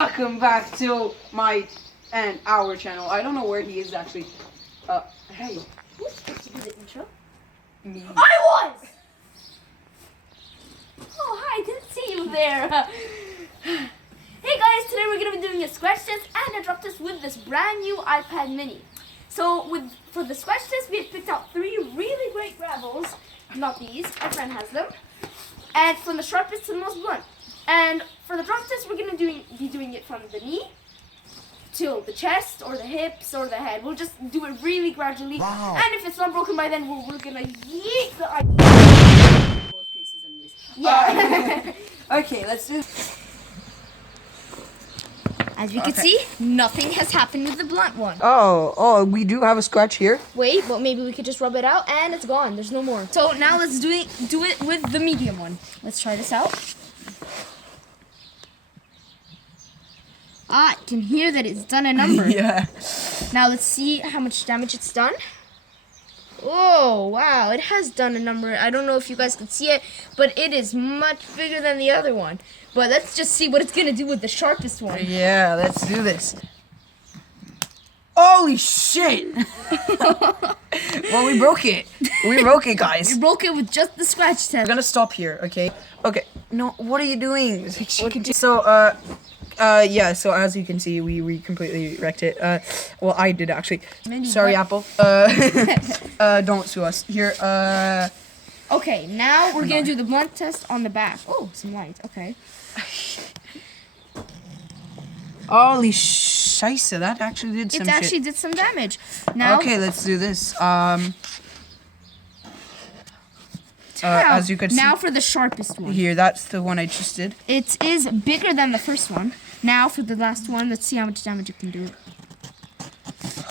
Welcome back to my and our channel. I don't know where he is actually. Hey. Who's supposed to do the intro? Me. I was! Oh, hi, didn't see you there. Hey guys, today we're going to be doing a scratch test and a drop test with this brand new iPad mini. So for the scratch test, we have picked out 3 really great gravels. Not these, my friend has them. And from the sharpest to the most blunt. And for the drop test, we're going to be doing it from the knee to the chest or the hips or the head. We'll just do it really gradually. Wow. And if it's not broken by then, we're going to yeet the iPad. Both cases anyways. Yeah. Okay, let's do. As we can see, nothing has happened with the blunt one. Oh, we do have a scratch here. Wait, but maybe we could just rub it out and it's gone. There's no more. So now let's do it with the medium one. Let's try this out. I can hear that it's done a number. Yeah. Now let's see how much damage it's done. Oh, wow, it has done a number. I don't know if you guys can see it, but it is much bigger than the other one. But let's just see what it's going to do with the sharpest one. Yeah, let's do this. Holy shit! Well, we broke it. We broke it, guys. We broke it with just the scratch test. We're gonna stop here, okay? Okay. No, what are you doing? So, yeah, so as you can see, we completely wrecked it. Well, I did actually. Sorry, Apple. Don't sue us. Here, Okay, now we're gonna do the blunt test on the back. Oh, some light, okay. Holy scheisse, that actually did some shit. It actually did some damage. Now, okay, let's do this. As you could see. Now for the sharpest one. Here, that's the one I just did. It is bigger than the first one. Now for the last one, let's see how much damage it can do.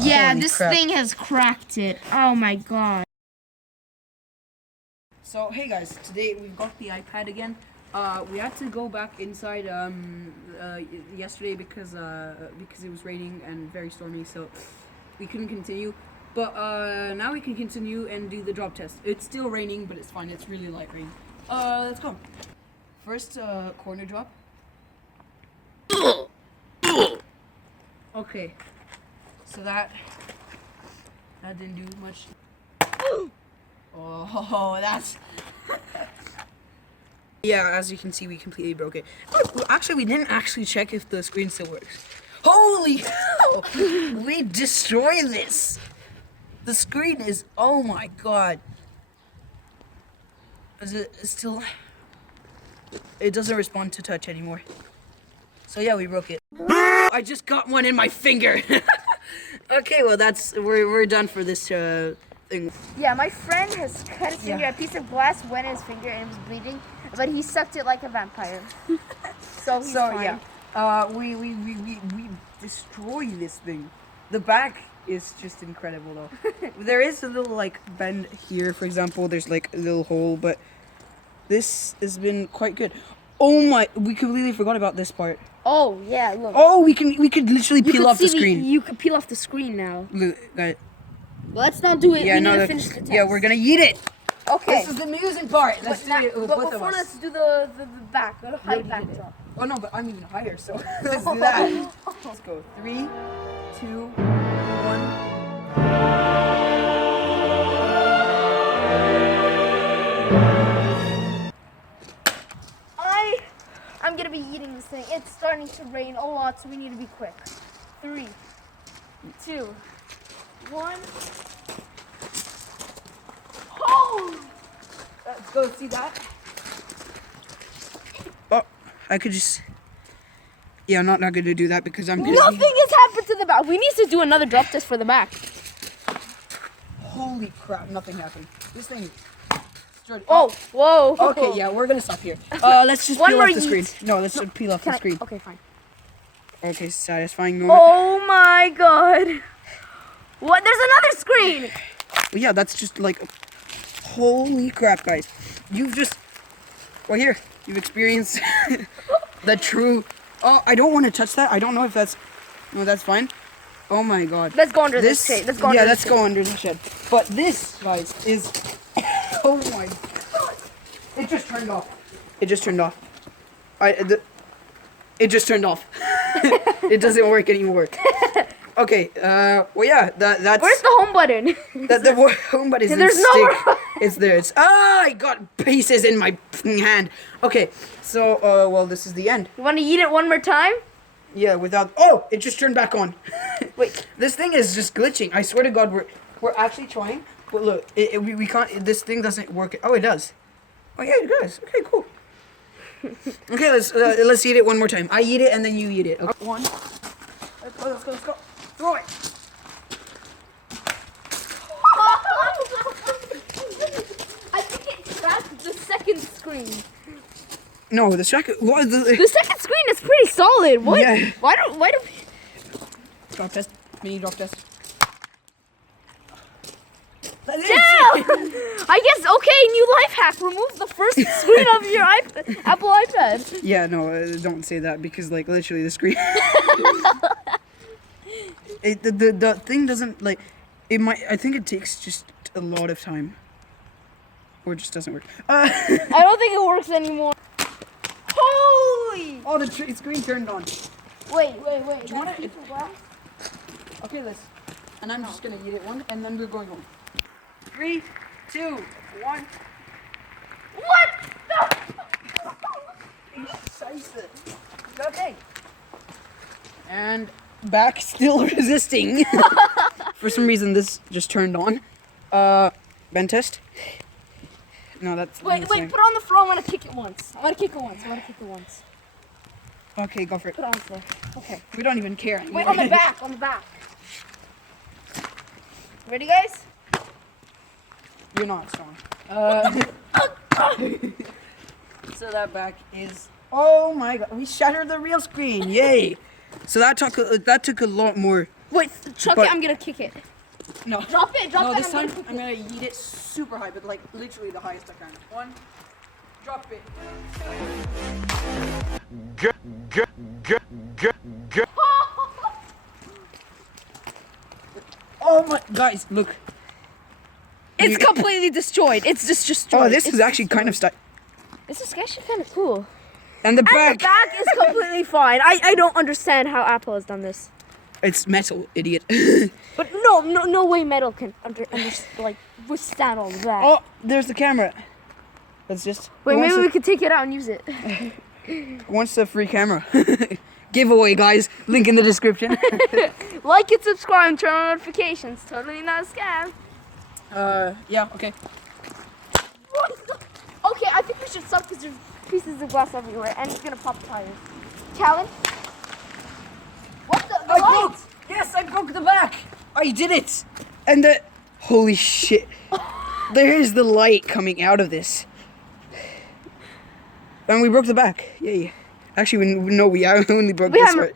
Yeah, Holy this crap. thing has cracked it. Oh my god. So, hey guys, today we've got the iPad again. We had to go back inside yesterday because it was raining and very stormy, so we couldn't continue. But now we can continue and do the drop test. It's still raining, but it's fine. It's really light rain. Let's go. First corner drop. Okay. So that didn't do much. Oh, that's. Yeah, as you can see, we completely broke it. Actually, we didn't actually check if the screen still works. Holy hell! We destroyed this! The screen is, oh my god. Is it still, it doesn't respond to touch anymore. So yeah, we broke it. I just got one in my finger. Okay, well we're done for this thing. Yeah, my friend has cut his finger. A piece of glass went in his finger and it was bleeding, but he sucked it like a vampire. So he's fine. Yeah, we destroy this thing. The back is just incredible though. There is a little like bend here, for example. There's like a little hole, but this has been quite good. Oh my! We completely forgot about this part. Oh yeah, look. Oh, we could literally peel off the screen. You could peel off the screen now. Look, guys. Let's not do it. Yeah, we need to finish the test. Yeah, we're gonna eat it. Okay. This is the amusing part. Let's do it with but both before, of us. let's do the high back drop. Oh no, but I'm even higher, so let's do that. Let's go. 3, 2, 1. I'm gonna be eating this thing. It's starting to rain a lot, so we need to be quick. 3, 2, 1. Oh! Let's go see that. Oh, I could just. Yeah, I'm not gonna do that because I'm gonna. Nothing has happened to the back. We need to do another drop test for the back. Holy crap! Nothing happened. This thing. Oh, whoa. Okay, yeah, we're gonna stop here. Let's just peel off the screen. No, let's just peel off the screen. Okay, fine. Okay, satisfying moment. Oh my god. What? There's another screen. Well, yeah, that's just like. Holy crap, guys! You've just. Well, here you've experienced the true. Oh, I don't want to touch that. I don't know if that's. No, that's fine. Oh my god. Let's go under this shade. Let's go under let's go under the shed. But this, guys, is. Oh my god! It just turned off. It just turned off. It just turned off. It doesn't work anymore. Okay, well, yeah, that's... Where's the home button? The home button is There's in nowhere. stick. It's there. It's... Ah, I got pieces in my hand. Okay, so, well, this is the end. You want to eat it one more time? Yeah, without... Oh, it just turned back on. Wait. This thing is just glitching. I swear to God, we're actually trying. But look, we can't... This thing doesn't work. Oh, it does. Oh, yeah, it does. Okay, cool. Okay, let's eat it one more time. I eat it and then you eat it. Okay. One. Let's go. Throw it. I think it cracked the second screen. No, the second... What? The second screen is pretty solid. What? Yeah. Why don't we... Drop test. Mini drop test. Damn! I guess, okay, new life hack. Remove the first screen of your Apple iPad. Yeah, no, don't say that because, like, literally the screen... the thing doesn't, like... It might... I think it takes just a lot of time. Or it just doesn't work. I don't think it works anymore. Holy! Oh, the screen turned on. Wait. Do you want it? Okay, let's... And I'm just gonna eat it one, and then we're going home. 3, 2, 1. What? Scheiße. Okay. And back, still resisting. For some reason, this just turned on. Bend test. No, that's... Wait, put it on the floor. I want to kick it once. Okay, go for it. Put it on the floor. Okay. We don't even care anymore. Wait, on the back. Ready, guys? You're not strong. So that back is... Oh my God, we shattered the real screen, yay! So that took a lot more. Wait, chuck But- it, I'm gonna kick it. No. Drop it, No, it. this time I'm gonna eat it super high, but like literally the highest I can. 1, drop it. Oh my, guys, look. It's completely destroyed. It's just destroyed. Oh, this is actually kind of stuck. This is actually kind of cool. And the And back. the back is completely fine. I don't understand how Apple has done this. It's metal, idiot. But no way metal can like withstand all of that. Oh, there's the camera. Let's just... Wait, who maybe wants we could take it out and use it. Who wants the free camera? Giveaway, guys. Link in the description. Like and subscribe and turn on notifications. Totally not a scam. Yeah, okay. Okay, I think we should stop because there's pieces of glass everywhere and it's gonna pop tires. Callan? What the I light? broke! Yes, I broke the back! I did it! And the... Holy shit. There's the light coming out of this. And we broke the back. Yay. Actually, we only broke this right.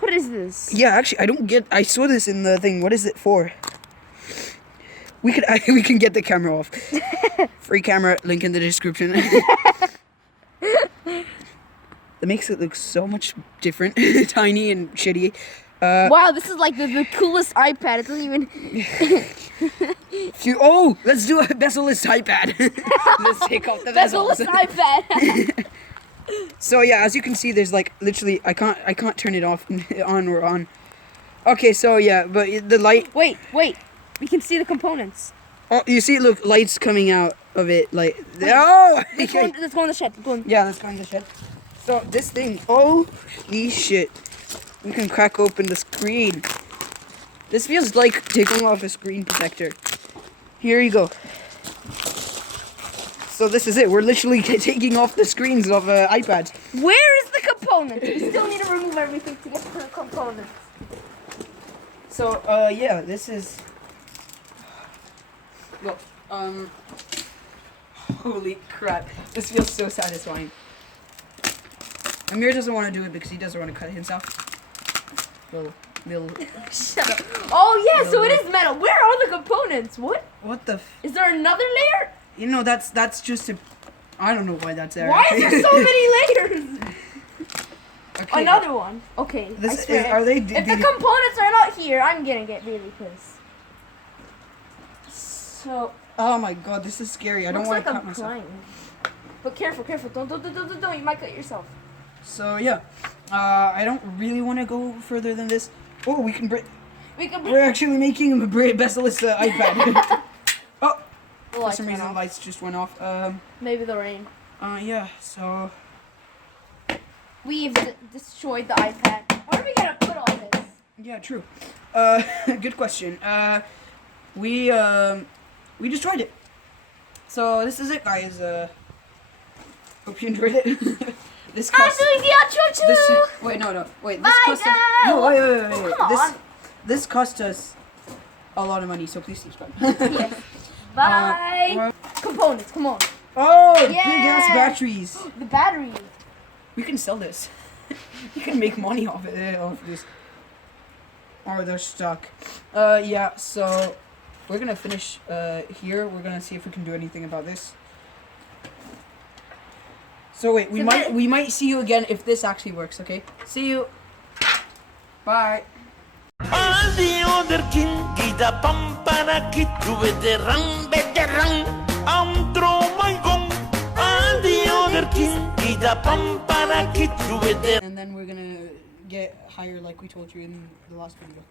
What is this? Yeah, actually, I don't get... I saw this in the thing. What is it for? We can get the camera off. Free camera, link in the description. That makes it look so much different. Tiny and shitty. Wow, this is like the coolest iPad. It doesn't even... Let's do a bezel-less iPad. Let's take off the Bezel-less bezels. iPad. So yeah, as you can see, there's like literally I can't turn it off on or on. Okay, so yeah, but the light. Wait. We can see the components. Oh, you see, look, lights coming out of it, like. Oh. Let's go in the shed. Yeah, let's go in the shed. So this thing, holy shit, we can crack open the screen. This feels like taking off a screen protector. Here you go. So this is it. We're literally taking off the screens of iPads. Where is the component? We still need to remove everything to get to the components. So yeah, this is. Well, holy crap! This feels so satisfying. Amir doesn't want to do it because he doesn't want to cut himself. Shut up. Oh yeah, so it is metal. Where are the components? What? What the? Is there another layer? You know, that's just a. I don't know why that's there. Why is there so many layers? Okay. Another one. Okay. I swear. Are they? If the components are not here, I'm gonna get really pissed. So. Oh my god, this is scary. I don't want to cut I'm myself. crying. But careful. Don't. You might cut yourself. So yeah, I don't really want to go further than this. Oh, we can break. We're actually making a bezel-less iPad. Oh, for some reason the lights just went off. Maybe the rain. Yeah. So We've destroyed the iPad. Where are we gonna put all this? yeah, true. Good question. We destroyed it. So this is it, guys. Hope you enjoyed it. This I'm cost. doing the outro too. Wait, no. Wait, this Bye, cost us. guys. No, wait. Oh, come on. This cost us a lot of money, so please subscribe. Yes. Bye. Components, come on. Oh, Yeah. big ass batteries. The battery. We can sell this. You can make money off it. Off this. Oh, they're stuck. Yeah. So we're gonna finish here. We're gonna see if we can do anything about this. So wait, we might see you again if this actually works. Okay. See you. Bye. All the other king gida pampana kitu veteran throw my gong. All the other king gida pampana kitu veteran. And then we're gonna get higher like we told you in the last video.